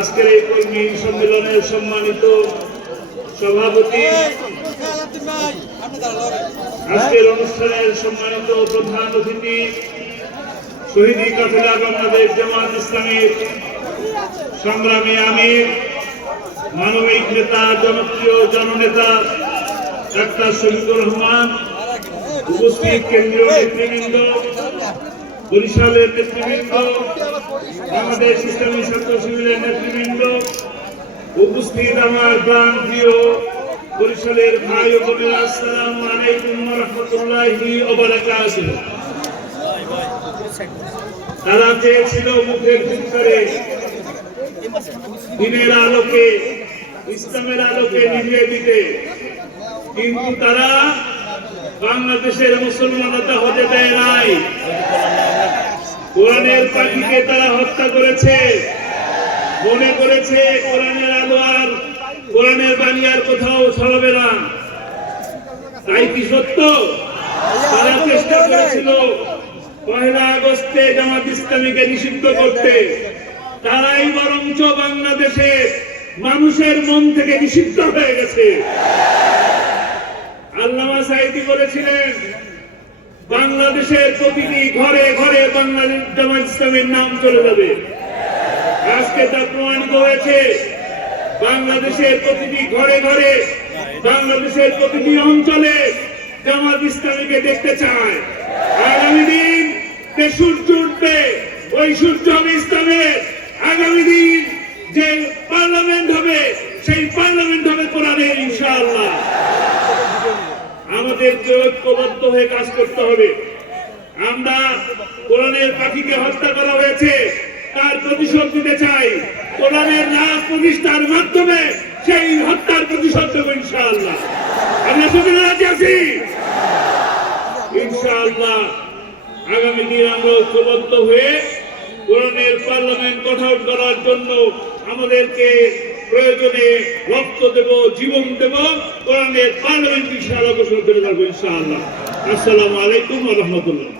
আজকের এই কর্মী সম্মেলনের সম্মানিত সভাপতি, আজকের অনুষ্ঠানের সম্মানিত প্রধান অতিথি, শহীদি কাফেলা বাংলাদেশ জামাত ইসলামের সংগ্রামী আমির, মানবিক নেতা, জনপ্রিয় জননেতা ডাক্তার শহীদুর রহমান, উপস্থিত কেন্দ্রীয় নেতৃবৃন্দ বরিশালের নেতৃবৃন্দ, বাংলাদেশ ইসলামী ছাত্র শিবিরের নেতৃবৃন্দ, উপস্থিত আমার প্রাণ প্রিয় বরিশালের ভাই আসসালামু তারা চেয়েছিল মুখের ভিতরে, দিনের আলোকে, ইসলামের আলোকে নিভিয়ে দিতে, কিন্তু তারা বাংলাদেশের মুসলমানতা হতে দেয় নাই। কোরআনের পাখিকে তারা হত্যা করেছে। মনে করেছে কোরআনের আলো আর কোরআনের বাণী আর কোথাও ছড়াবে না। তাই কি সত্য? তারা চেষ্টা করেছিল পয়লা আগস্টে জামাত ইসলামীকে নিষিদ্ধ করতে। তারাই বরঞ্চ বাংলাদেশে মানুষের মন থেকে নিষিদ্ধ হয়ে গেছে। আল্লামা সাইদি বলেছিলেন বাংলাদেশের প্রতিটি ঘরে ঘরে বাংলাদেশ জামাত ইসলামের নাম চলে যাবে। আজকে তা প্রমাণিত হয়েছে, বাংলাদেশের প্রতিটি ঘরে ঘরে, বাংলাদেশের প্রতিটি অঞ্চলে জামাত ইসলামীকে দেখতে চায়। আগামী দিন যে সূর্য উঠবে, ওই সূর্য হবে ইসলামের। আগামী দিন যে পার্লামেন্ট হবে, সেই পার্লামেন্ট হবে কোরআনের ইনশাআল্লাহ। আমাদেরকে ঐক্যবদ্ধ হয়ে কাজ করতে হবে। আমরা কোরআনের পাখিকে হত্যা করা হয়েছে, তার প্রতিশোধ দিতে চাই। কোরআনের রাজ প্রতিষ্ঠার মাধ্যমে সেই হত্যার প্রতিশোধ দেবো ইনশাআল্লাহ। আমরা সবাই রাজি আছি? ইনশাআল্লাহ আগামী দিন আমরা ঐক্যবদ্ধ হয়ে কোরআনের পার্লামেন্ট গঠন করার জন্য আমাদেরকে প্রয়োজনে রক্ত দেব, জীবন দেব, কোরআনের পার্লামেন্ট ইনশাআল্লাহ ঘোষণা করে থাকব ইনশাআল্লাহ। আসসালামু আলাইকুম রাহমাতুল্লাহ।